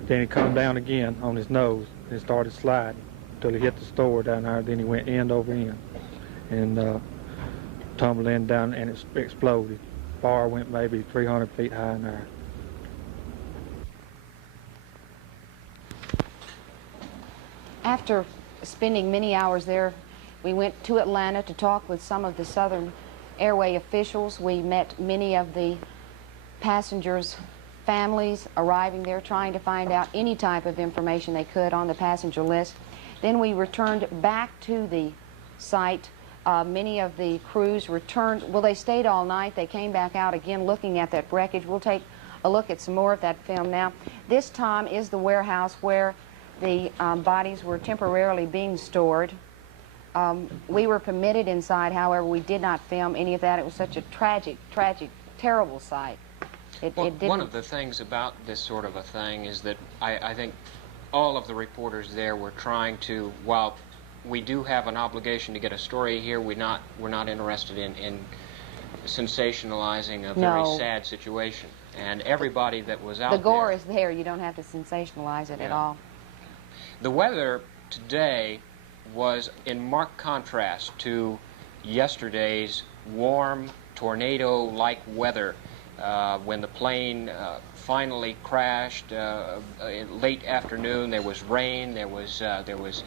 Then he come down again on his nose and started sliding until he hit the store down there. Then he went end over end and tumbled in down, and it exploded. Fire went maybe 300 feet high in there. After spending many hours there, we went to Atlanta to talk with some of the Southern Airway officials. We met many of the passengers' families arriving there, trying to find out any type of information they could on the passenger list. Then we returned back to the site. Many of the crews returned. Well, they stayed all night. They came back out again looking at that wreckage. We'll take a look at some more of that film now. This time is the warehouse where the bodies were temporarily being stored. We were permitted inside, however, we did not film any of that. It was such a tragic, terrible sight. One of the things about this sort of a thing is that I think all of the reporters there were trying to, while we do have an obligation to get a story here, we're not interested in sensationalizing a very sad situation. And everybody that was out there... The gore is there. You don't have to sensationalize it at all. The weather today was in marked contrast to yesterday's warm, tornado-like weather when the plane finally crashed. In late afternoon, there was rain, there was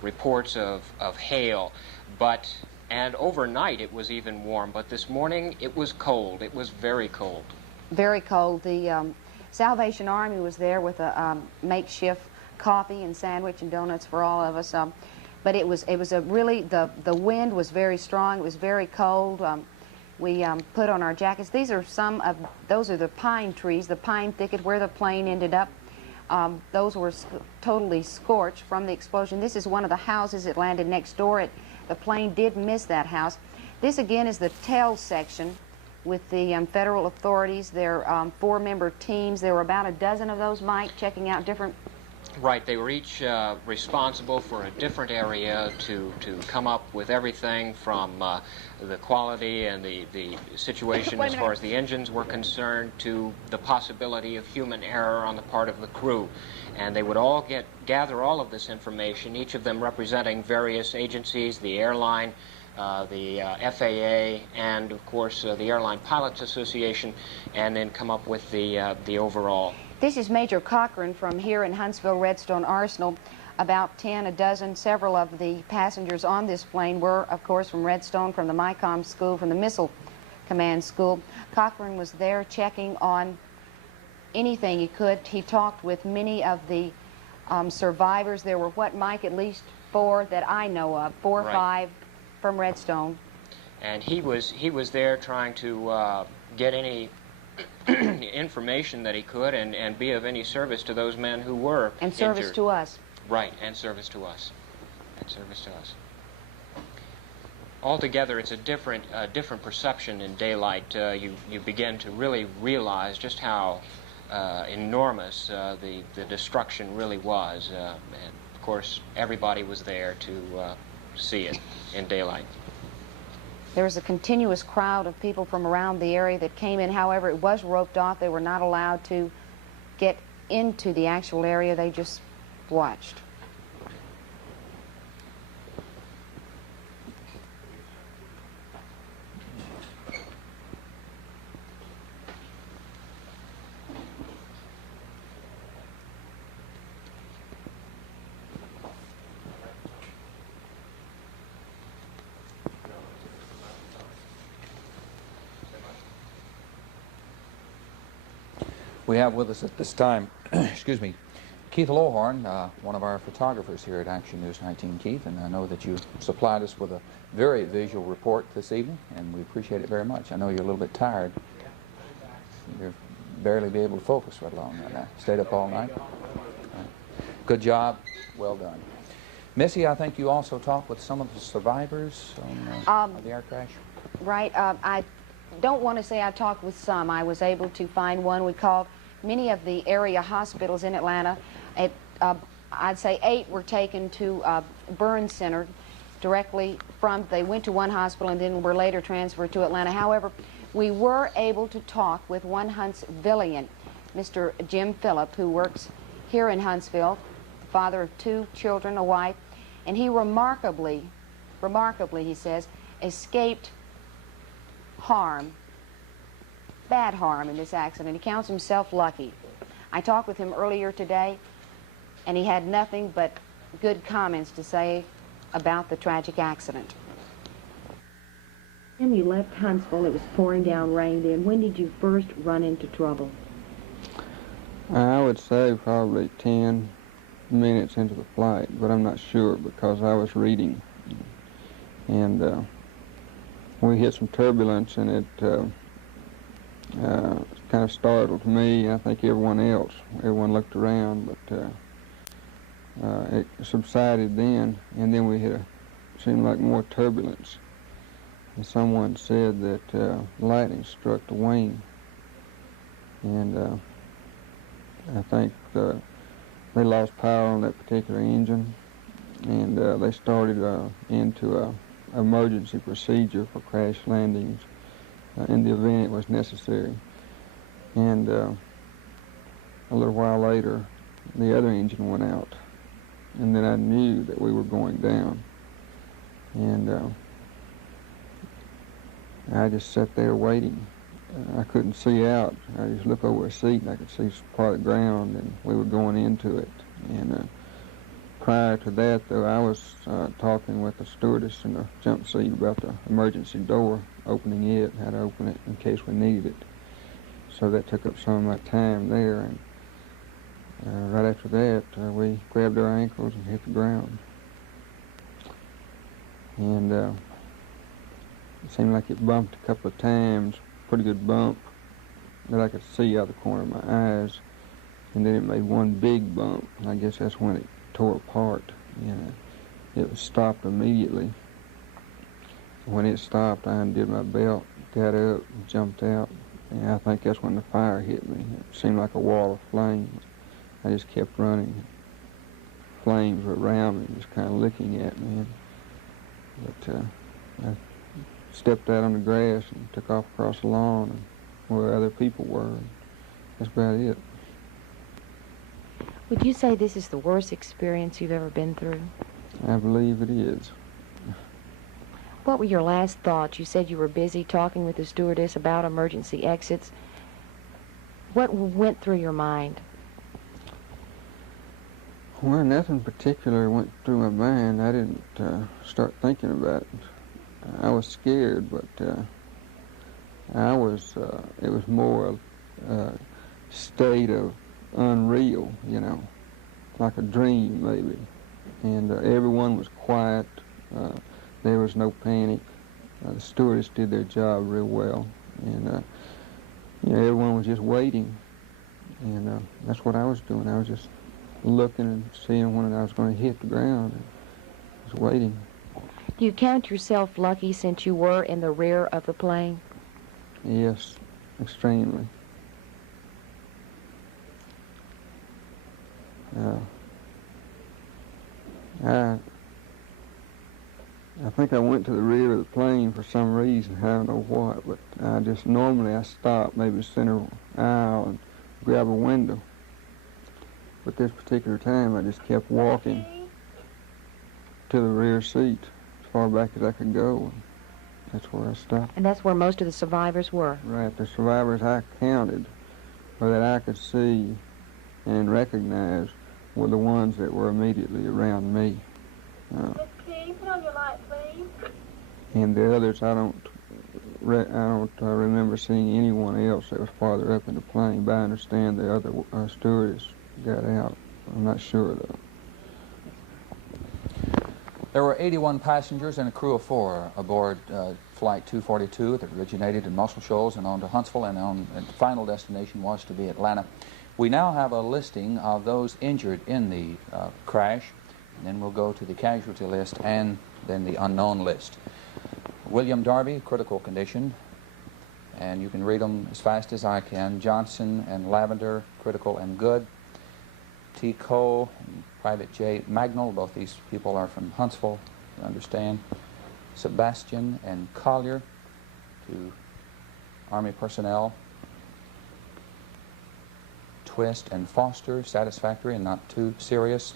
reports of hail, and overnight it was even warm, but this morning it was cold. It was very cold. Very cold. The Salvation Army was there with a makeshift coffee and sandwich and donuts for all of us. But it was really, the wind was very strong. It was very cold. We put on our jackets. These are those are the pine trees, the pine thicket where the plane ended up. Those were totally scorched from the explosion. This is one of the houses that landed next door. The plane did miss that house. This again is the tail section with the federal authorities. They're 4-member teams. There were about a dozen of those, Mike, checking out different... Right, they were each responsible for a different area to come up with everything from the quality and the situation as far as the engines were concerned to the possibility of human error on the part of the crew. And they would all gather all of this information, each of them representing various agencies, the airline, the FAA, and of course the Airline Pilots Association, and then come up with the overall. This is Major Cochran from here in Huntsville, Redstone Arsenal. About 10, a dozen, several of the passengers on this plane were, of course, from Redstone, from the MICOM school, from the Missile Command School. Cochran was there checking on anything he could. He talked with many of the survivors. There were, what, Mike, at least 4 that I know of, 4 or 5 from Redstone. And he was there trying to get any information that he could and be of any service to those men who were and service injured. To us. Right, and service to us. And service to us. altogether, it's a different perception in daylight. You begin to really realize just how enormous the destruction really was. And of course, everybody was there to see it in daylight. There was a continuous crowd of people from around the area that came in. However, it was roped off. They were not allowed to get into the actual area. They just watched. We have with us at this time, excuse me, Keith Lohorn, one of our photographers here at Action News 19, Keith, and I know that you supplied us with a very visual report this evening, and we appreciate it very much. I know you're a little bit tired. You'll barely be able to focus right along right now. Stayed up all night. Good job. Well done. Missy, I think you also talked with some of the survivors of the air crash. Right. I don't want to say I talked with some. I was able to find one. We called many of the area hospitals in Atlanta. I'd say 8 were taken to Burn Center directly from, they went to one hospital and then were later transferred to Atlanta. However, we were able to talk with one Huntsvillian, Mr. Jim Phillip, who works here in Huntsville, the father of 2 children, a wife, and he remarkably, he says, escaped harm, bad harm in this accident. He counts himself lucky. I talked with him earlier today, and he had nothing but good comments to say about the tragic accident. When you left Huntsville, it was pouring down rain then. When did you first run into trouble? I would say probably 10 minutes into the flight, but I'm not sure because I was reading. And we hit some turbulence, and it kind of startled me. I think everyone else. Everyone looked around, but it subsided then, and then we hit seemed like more turbulence. And someone said that lightning struck the wing, and I think they lost power on that particular engine, and they started into a emergency procedure for crash landings in the event it was necessary. And a little while later, the other engine went out, and then I knew that we were going down. And I just sat there waiting. I couldn't see out. I just looked over a seat, and I could see part of the ground, and we were going into it. And prior to that, though, I was talking with the stewardess in the jump seat about the emergency door, opening it, how to open it in case we needed it. So that took up some of my time there. And right after that, we grabbed our ankles and hit the ground. And it seemed like it bumped a couple of times, pretty good bump that I could see out the corner of my eyes. And then it made one big bump, and I guess that's when it tore apart. And it was stopped immediately. When it stopped, I undid my belt, got up, and jumped out. And I think that's when the fire hit me. It seemed like a wall of flames. I just kept running. Flames were around me, just kind of licking at me. But I stepped out on the grass and took off across the lawn and where other people were. That's about it. Would you say this is the worst experience you've ever been through? I believe it is. What were your last thoughts? You said you were busy talking with the stewardess about emergency exits. What went through your mind? Well, nothing particular went through my mind. I didn't start thinking about it. I was scared, but it was more a state of unreal, you know, like a dream maybe. And everyone was quiet. There was no panic. The stewardess did their job real well. And you know, everyone was just waiting. And that's what I was doing. I was just looking and seeing when I was going to hit the ground. I was waiting. Do you count yourself lucky since you were in the rear of the plane? Yes, extremely. I think I went to the rear of the plane for some reason, I don't know what, but normally I stop maybe center aisle and grab a window. But this particular time I just kept walking to the rear seat as far back as I could go. And that's where I stopped. And that's where most of the survivors were? Right. The survivors I counted, or that I could see and recognize, were the ones that were immediately around me. Can you put on your light, please? And the others, I don't remember seeing anyone else that was farther up in the plane, but I understand the other stewardess got out. I'm not sure, though. There were 81 passengers and a crew of 4 aboard Flight 242 that originated in Muscle Shoals and on to Huntsville, and the final destination was to be Atlanta. We now have a listing of those injured in the crash, and then we'll go to the casualty list and then the unknown list. William Darby, critical condition, and you can read them as fast as I can. Johnson and Lavender, critical and good. T. Cole and Private J. Magnell, both these people are from Huntsville, you understand. Sebastian and Collier, 2 Army personnel. Twist and Foster, satisfactory and not too serious.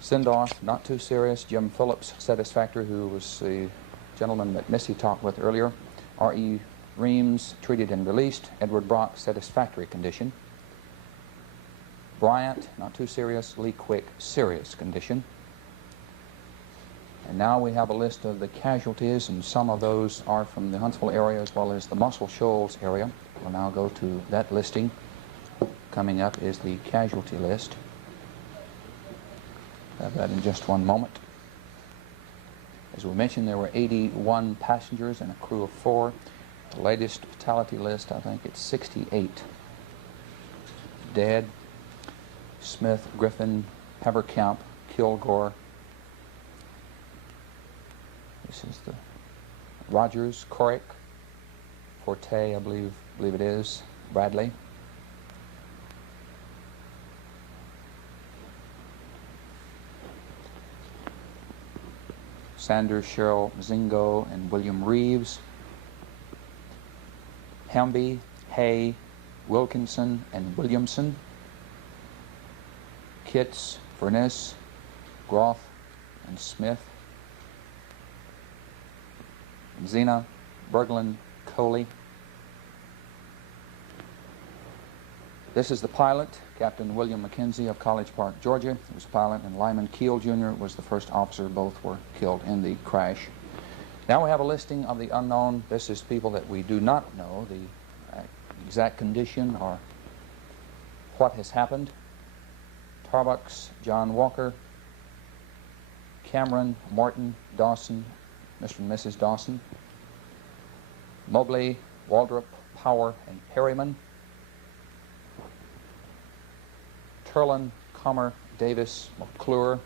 Sindoff, not too serious. Jim Phillips, satisfactory, who was the gentleman that Missy talked with earlier. R.E. Reams, treated and released. Edward Brock, satisfactory condition. Bryant, not too serious. Lee Quick, serious condition. And now we have a list of the casualties, and some of those are from the Huntsville area as well as the Muscle Shoals area. We'll now go to that listing. Coming up is the casualty list. Have that in just one moment. As we mentioned, there were 81 passengers and a crew of 4. The latest fatality list, I think it's 68 dead. Smith, Griffin, Haverkamp, Kilgore. This is the Rogers, Corrick, Forte, I believe it is, Bradley. Sanders, Cheryl Zingo, and William Reeves. Hamby, Hay, Wilkinson, and Williamson. Kitts, Furness, Groff, and Smith. Zena, Berglund, Coley. This is the pilot, Captain William McKenzie of College Park, Georgia. He was pilot, and Lyman Keel Jr. was the first officer. Both were killed in the crash. Now we have a listing of the unknown. This is people that we do not know the exact condition or what has happened. Tarbucks, John Walker, Cameron, Morton, Dawson, Mr. and Mrs. Dawson, Mobley, Waldrop, Power, and Perryman, Turlin, Comer, Davis, McClure,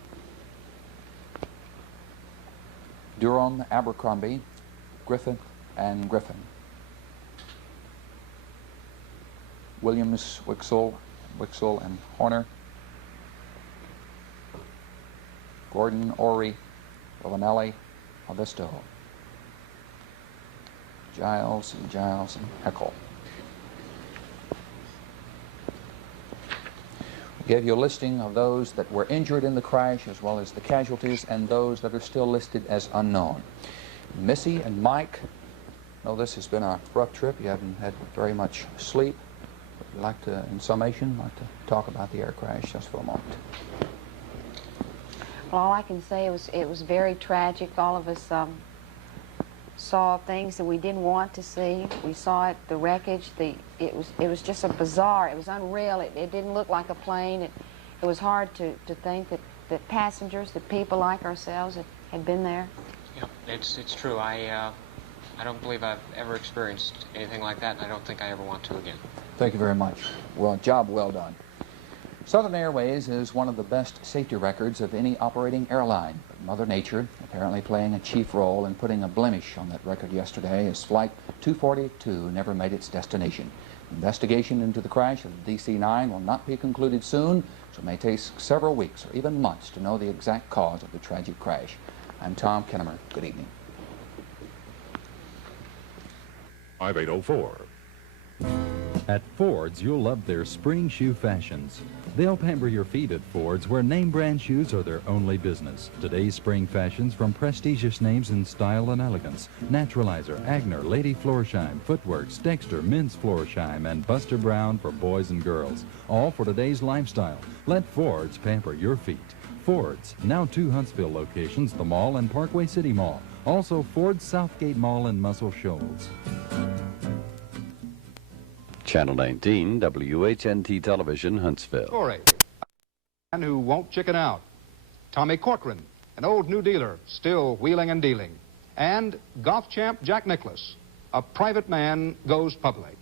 Durham, Abercrombie, Griffith, and Griffin, Williams, Wixell, and Horner, Gordon, Orey, Rovinelli, Augusto, Giles, and Heckel. We gave you a listing of those that were injured in the crash as well as the casualties and those that are still listed as unknown. Missy and Mike, I know this has been a rough trip. You haven't had very much sleep. Would you like to, in summation, talk about the air crash just for a moment? Well, all I can say it was very tragic. All of us saw things that we didn't want to see. We saw it, the wreckage. It was just a bizarre. It was unreal. It didn't look like a plane. It was hard to think that passengers, that people like ourselves had been there. Yeah, it's true. I don't believe I've ever experienced anything like that, and I don't think I ever want to again. Thank you very much. Well, job well done. Southern Airways is one of the best safety records of any operating airline. But Mother Nature apparently playing a chief role in putting a blemish on that record yesterday as Flight 242 never made its destination. Investigation into the crash of the DC-9 will not be concluded soon, so it may take several weeks or even months to know the exact cause of the tragic crash. I'm Tom Kennemer. Good evening. 5804. At Ford's, you'll love their spring shoe fashions. They'll pamper your feet at Ford's, where name brand shoes are their only business. Today's spring fashions from prestigious names in style and elegance. Naturalizer, Agner, Lady Florsheim, Footworks, Dexter, Men's Florsheim, and Buster Brown for boys and girls. All for today's lifestyle. Let Ford's pamper your feet. Ford's, now 2 Huntsville locations, the Mall and Parkway City Mall. Also Ford's Southgate Mall in Muscle Shoals. Channel 19, WHNT Television, Huntsville. Story. A man who won't chicken out. Tommy Corcoran, an old New Dealer, still wheeling and dealing. And golf champ Jack Nicklaus, a private man goes public.